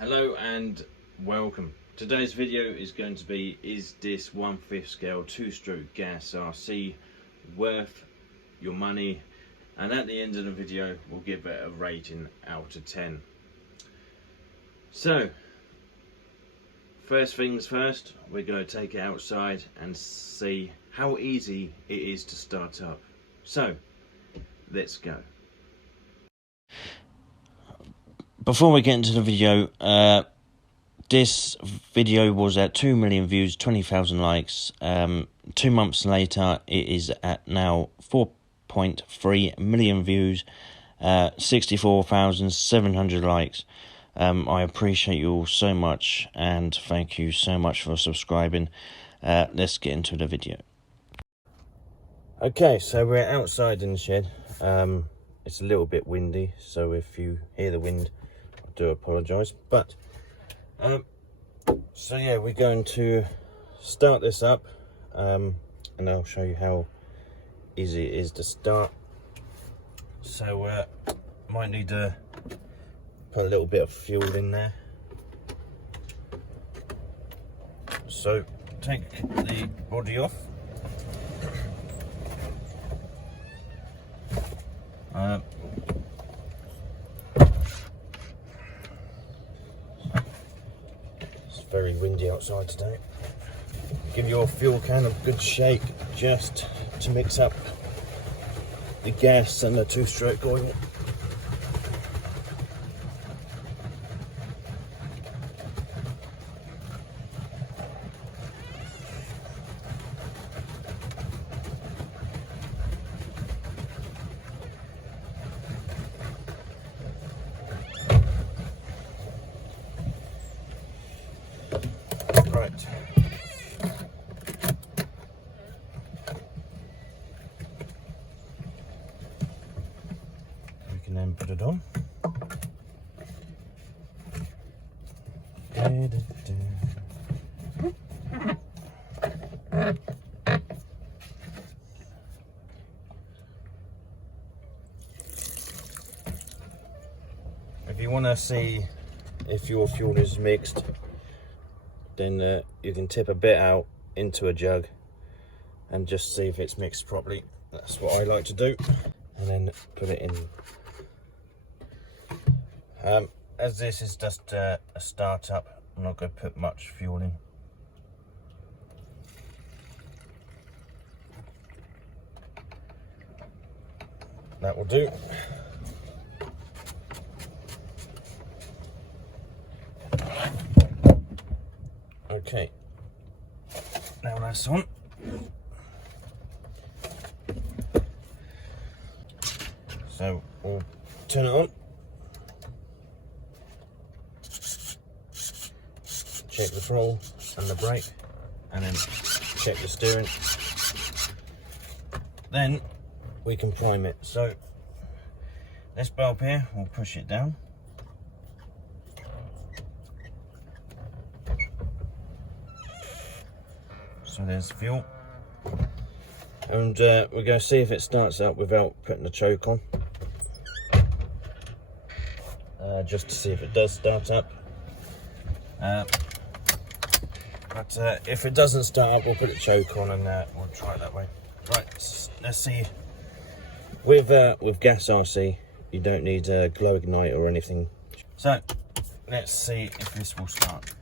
Hello and welcome. Today's video is going to be, is this 1/5 scale 2-stroke gas RC worth your money? And at the end of the video we'll give it a rating out of 10. So first things first, we're going to take it outside and see how easy it is to start up. So let's go. Before we get into the video, this video was at 2 million views, 20,000 likes. 2 months later, it is at now 4.3 million views, 64,700 likes. I appreciate you all so much, and thank you so much for subscribing. Let's get into the video. Okay, so we're outside in the shed. It's a little bit windy, so if you hear the wind, I do apologise. But so yeah, we're going to start this up, and I'll show you how easy it is to start. So might need to put a little bit of fuel in there. So take the body off. It's very windy outside today. Give your fuel can a good shake just to mix up the gas and the 2-stroke oil. Right. We can then put it on. If you want to see if your fuel is mixed, then you can tip a bit out into a jug and just see if it's mixed properly. That's what I like to do, and then put it in. As this is just a start-up, I'm not going to put much fuel in. That will do. Okay, now that's on. So we'll turn it on. Check the throttle and the brake, and then check the steering. Then we can prime it. So this bulb here, we'll push it down. So there's fuel, and we're going to see if it starts up without putting the choke on, just to see if it does start up. But if it doesn't start up, we'll put the choke on and we'll try it that way. Right, let's see. With gas RC, you don't need a glow ignite or anything. So let's see if this will start.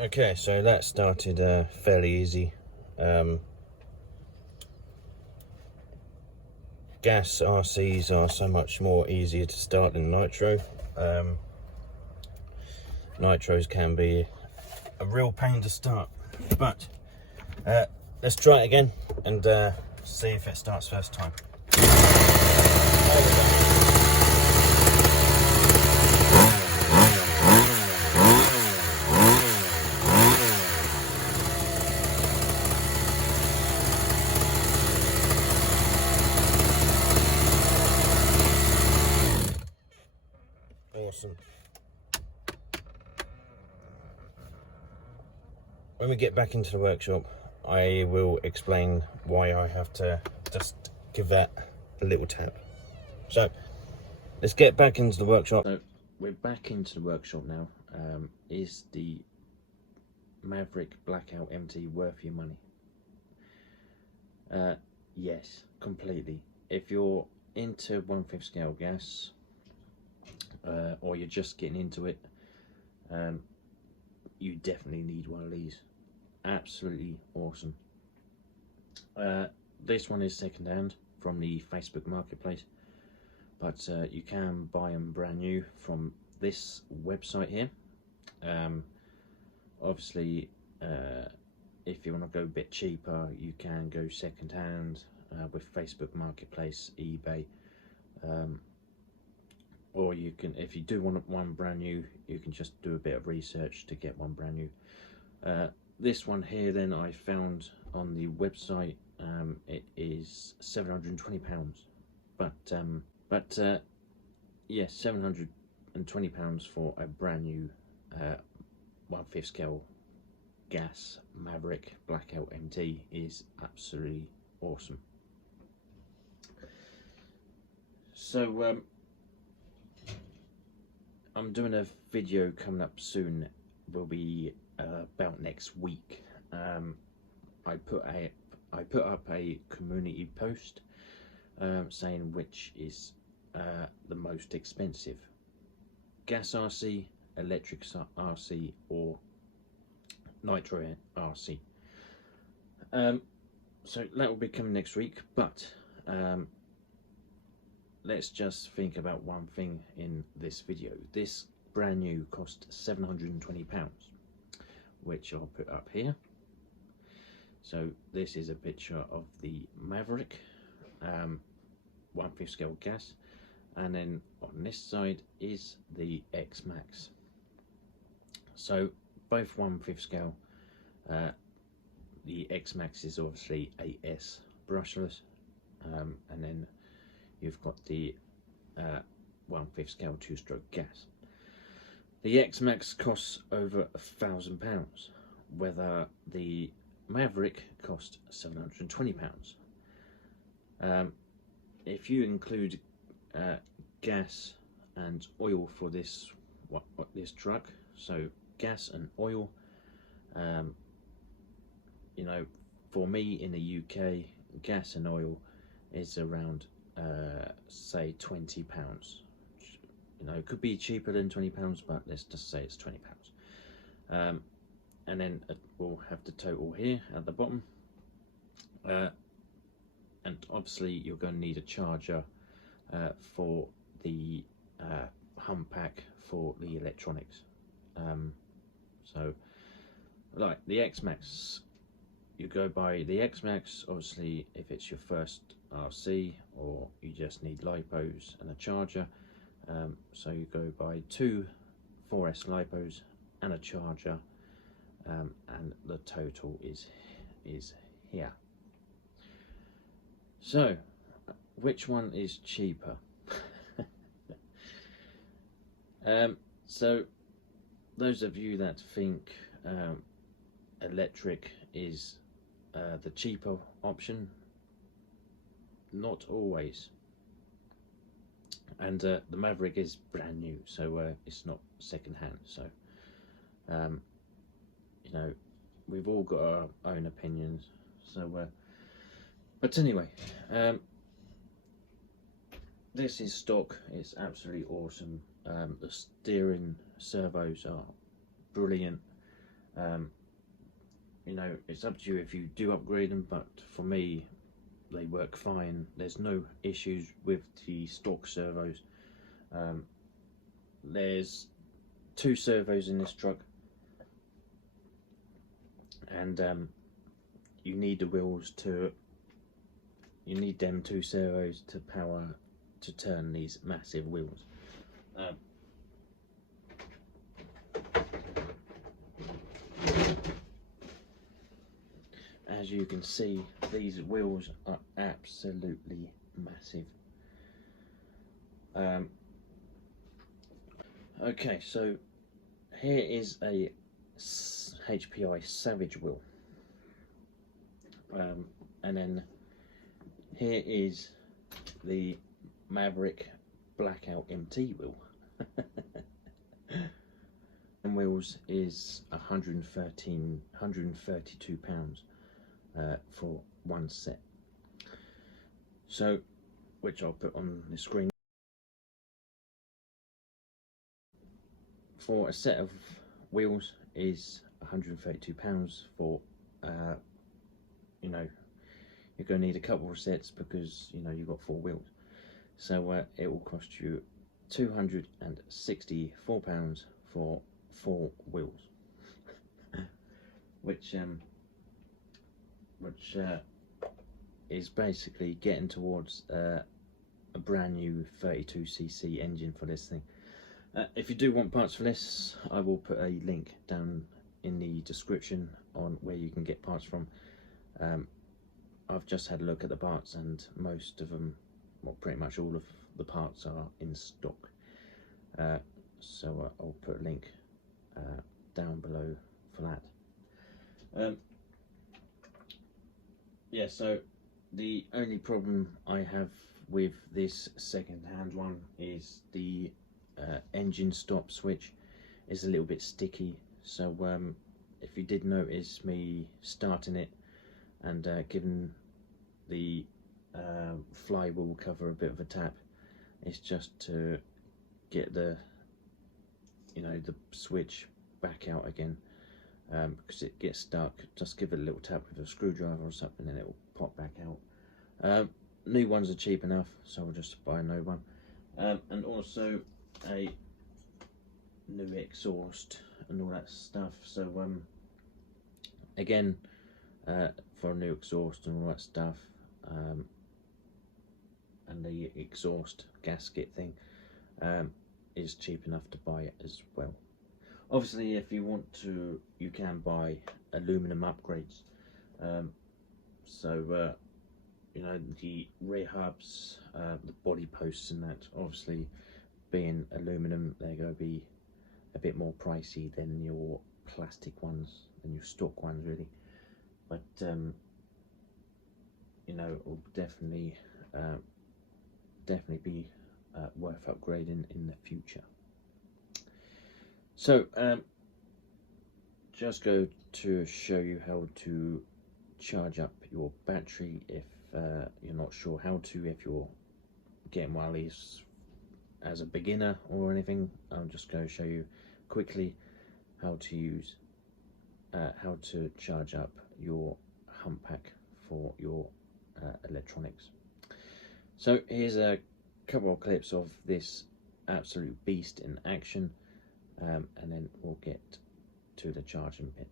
Okay, so that started fairly easy. gas RCs are so much more easier to start than nitro. Nitros can be a real pain to start, but let's try it again and see if it starts first time. Awesome. When we get back into the workshop, I will explain why I have to just give that a little tap. So let's get back into the workshop. So we're back into the workshop now. Is the Maverick Blackout MT worth your money? Yes, completely. If you're into 1/5 scale gas, or you're just getting into it, you definitely need one of these. Absolutely awesome. This one is second hand from the Facebook marketplace, but you can buy them brand new from this website here. Obviously, if you want to go a bit cheaper, you can go second hand with Facebook marketplace, eBay, or you can, if you do want one brand new, you can just do a bit of research to get one brand new. This one here then I found on the website. It is £720, but yes, £720 for a brand new 1/5 scale gas Maverick Blackout MT is absolutely awesome. So I'm doing a video coming up soon. Will be about next week. I put up a community post saying which is the most expensive, gas RC, electric RC, or nitro RC. So that will be coming next week, but let's just think about one thing in this video. This brand new cost £720, which I'll put up here. So this is a picture of the Maverick 1/5 scale gas, and then on this side is the XMAXX. So both 1/5 scale. The XMAXX is obviously AS brushless, and then you've got the 1/5 scale 2-stroke gas. The XMAXX costs over £1,000, whether the Maverick cost £720. If you include gas and oil for this truck, so gas and oil, you know, for me in the UK, gas and oil is around say £20. You know, it could be cheaper than £20, but let's just say it's £20. And then we'll have the total here at the bottom, and obviously you're going to need a charger for the hump pack for the electronics. So like the XMAXX, you go by the XMAXX, obviously if it's your first RC, or you just need lipos and a charger. So you go by 2 4S lipos and a charger, and the total is here. So which one is cheaper? So those of you that think electric is the cheaper option, not always. And the Maverick is brand new, so it's not second hand. So you know, we've all got our own opinions. So but anyway, this is stock. It's absolutely awesome. The steering servos are brilliant. You know, it's up to you if you do upgrade them, but for me, they work fine. There's no issues with the stock servos. There's 2 servos in this truck, and you need the wheels to, you need them 2 servos to power to turn these massive wheels. As you can see, these wheels are absolutely massive. Okay, so here is a HPI Savage wheel, and then here is the Maverick Blackout MT wheel. And wheels is 132 pounds for one set. So, which I'll put on the screen. For a set of wheels is 132 pounds for, you know, you're going to need a couple of sets because, you know, you've got 4 wheels. So it will cost you 264 pounds for 4 wheels, which is basically getting towards a brand new 32cc engine for this thing. If you do want parts for this, I will put a link down in the description on where you can get parts from. I've just had a look at the parts, and most of them, well, pretty much all of the parts are in stock. So I'll put a link down below for that. Yeah, so the only problem I have with this second-hand one is the engine stop switch is a little bit sticky. So if you did notice me starting it and giving the flywheel cover a bit of a tap, it's just to get the, you know, the switch back out again, because it gets stuck. Just give it a little tap with a screwdriver or something and it will pop back out. New ones are cheap enough, so I'll just buy a new one. And also a new exhaust and all that stuff. So again, for a new exhaust and all that stuff, and the exhaust gasket thing is cheap enough to buy it as well. Obviously, if you want to, you can buy aluminum upgrades. So you know, the rear hubs, the body posts and that, obviously being aluminum, they're going to be a bit more pricey than your plastic ones, than your stock ones really. But you know, it will definitely be worth upgrading in the future. So just go to show you how to charge up your battery if you're not sure how to, if you're getting one of these as a beginner or anything. I'm just going to show you quickly how to use how to charge up your hump pack for your electronics. So here's a couple of clips of this absolute beast in action, and then we'll get to the charging bit.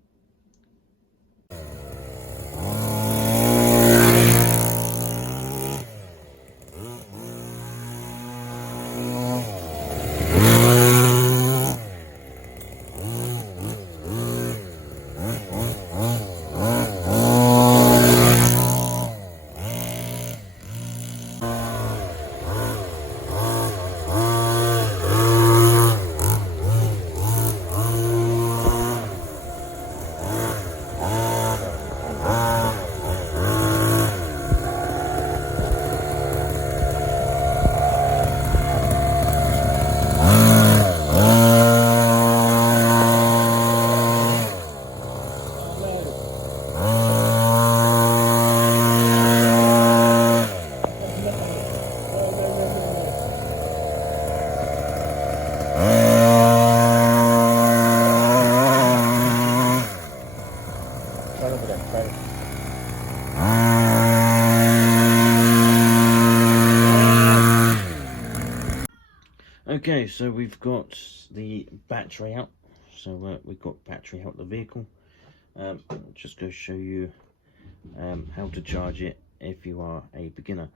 Okay, so we've got the battery out. So we've got battery out the vehicle. Just go show you how to charge it if you are a beginner.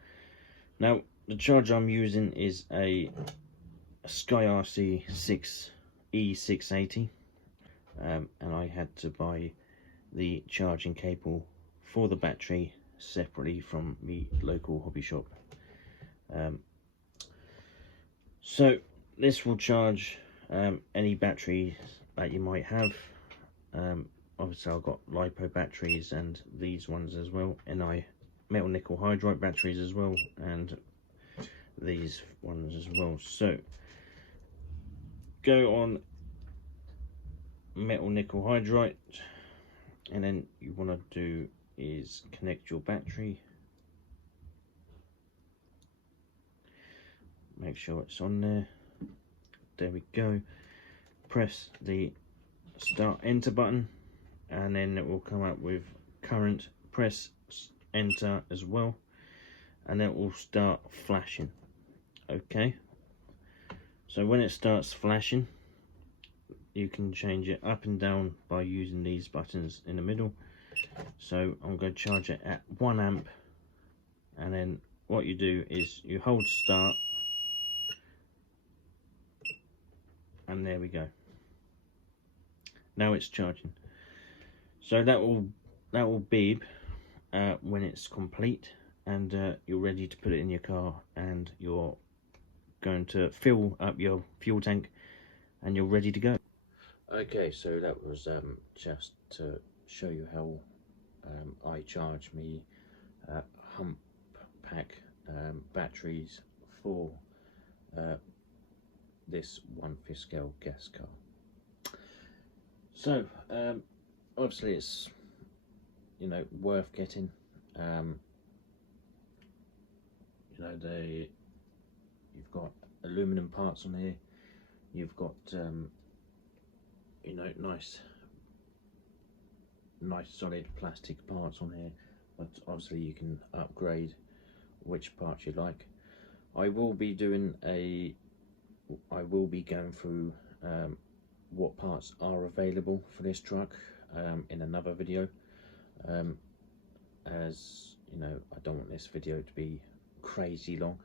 Now, the charger I'm using is a Sky RC 6 E680, and I had to buy the charging cable for the battery separately from the local hobby shop. So this will charge any batteries that you might have. Obviously I've got LiPo batteries and these ones as well, Ni metal nickel hydride batteries as well, and these ones as well. So go on metal nickel hydride, and then you want to do is connect your battery. Make sure it's on there. There we go. Press the start enter button, and then it will come up with current. Press enter as well, and it will start flashing. Okay, so when it starts flashing, you can change it up and down by using these buttons in the middle. So I'm going to charge it at 1 amp, and then what you do is you hold start, and there we go. Now it's charging. So that will beep when it's complete, and you're ready to put it in your car, and you're going to fill up your fuel tank, and you're ready to go. Okay, so that was just to show you how I charge me hump pack batteries for this 1/5 scale gas car. So obviously it's, you know, worth getting. You know, you've got aluminum parts on here, you've got you know, nice solid plastic parts on here, but obviously you can upgrade which parts you like. I will be going through what parts are available for this truck in another video, as you know, I don't want this video to be crazy long,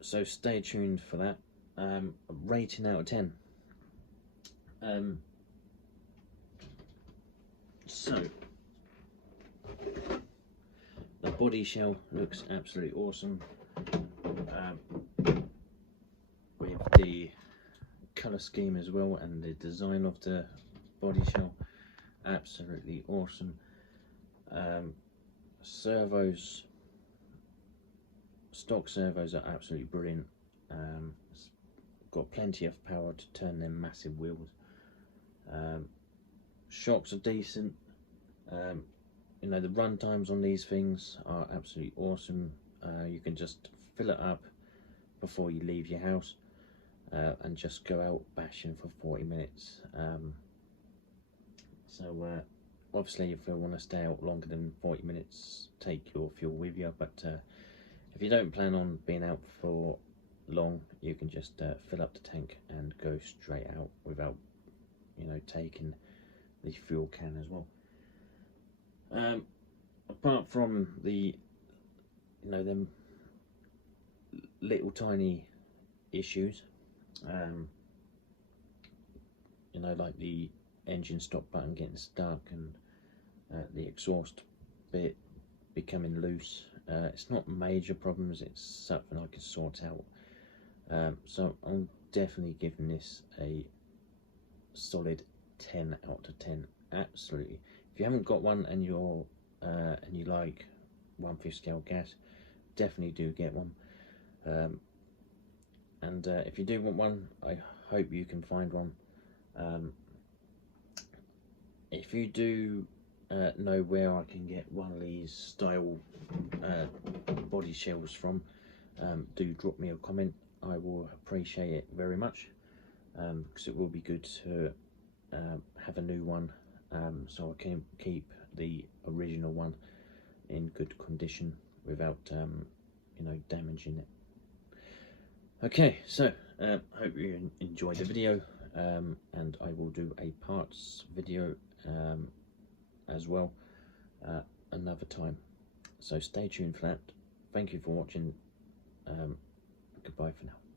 so stay tuned for that. Rating out of 10. So the body shell looks absolutely awesome, with the colour scheme as well, and the design of the body shell, absolutely awesome. Servos, stock servos are absolutely brilliant. It's got plenty of power to turn them massive wheels. Shocks are decent. You know, the run times on these things are absolutely awesome. You can just fill it up before you leave your house, and just go out bashing for 40 minutes. So obviously if you want to stay out longer than 40 minutes, take your fuel with you, but if you don't plan on being out for long, you can just fill up the tank and go straight out without, you know, taking the fuel can as well. Apart from the, you know, them little tiny issues, you know, like the engine stop button getting stuck, and the exhaust bit becoming loose, it's not major problems, it's something I can sort out. So I'm definitely giving this a solid 10 out of 10. Absolutely. If you haven't got one and you're and you like 1/5 scale gas, definitely do get one. And if you do want one, I hope you can find one. If you do know where I can get one of these style body shells from, do drop me a comment. I will appreciate it very much, because it will be good to have a new one, so I can keep the original one in good condition without you know, damaging it. Okay, so hope you enjoyed the video, and I will do a parts video as well another time. So stay tuned for that. Thank you for watching. Goodbye for now.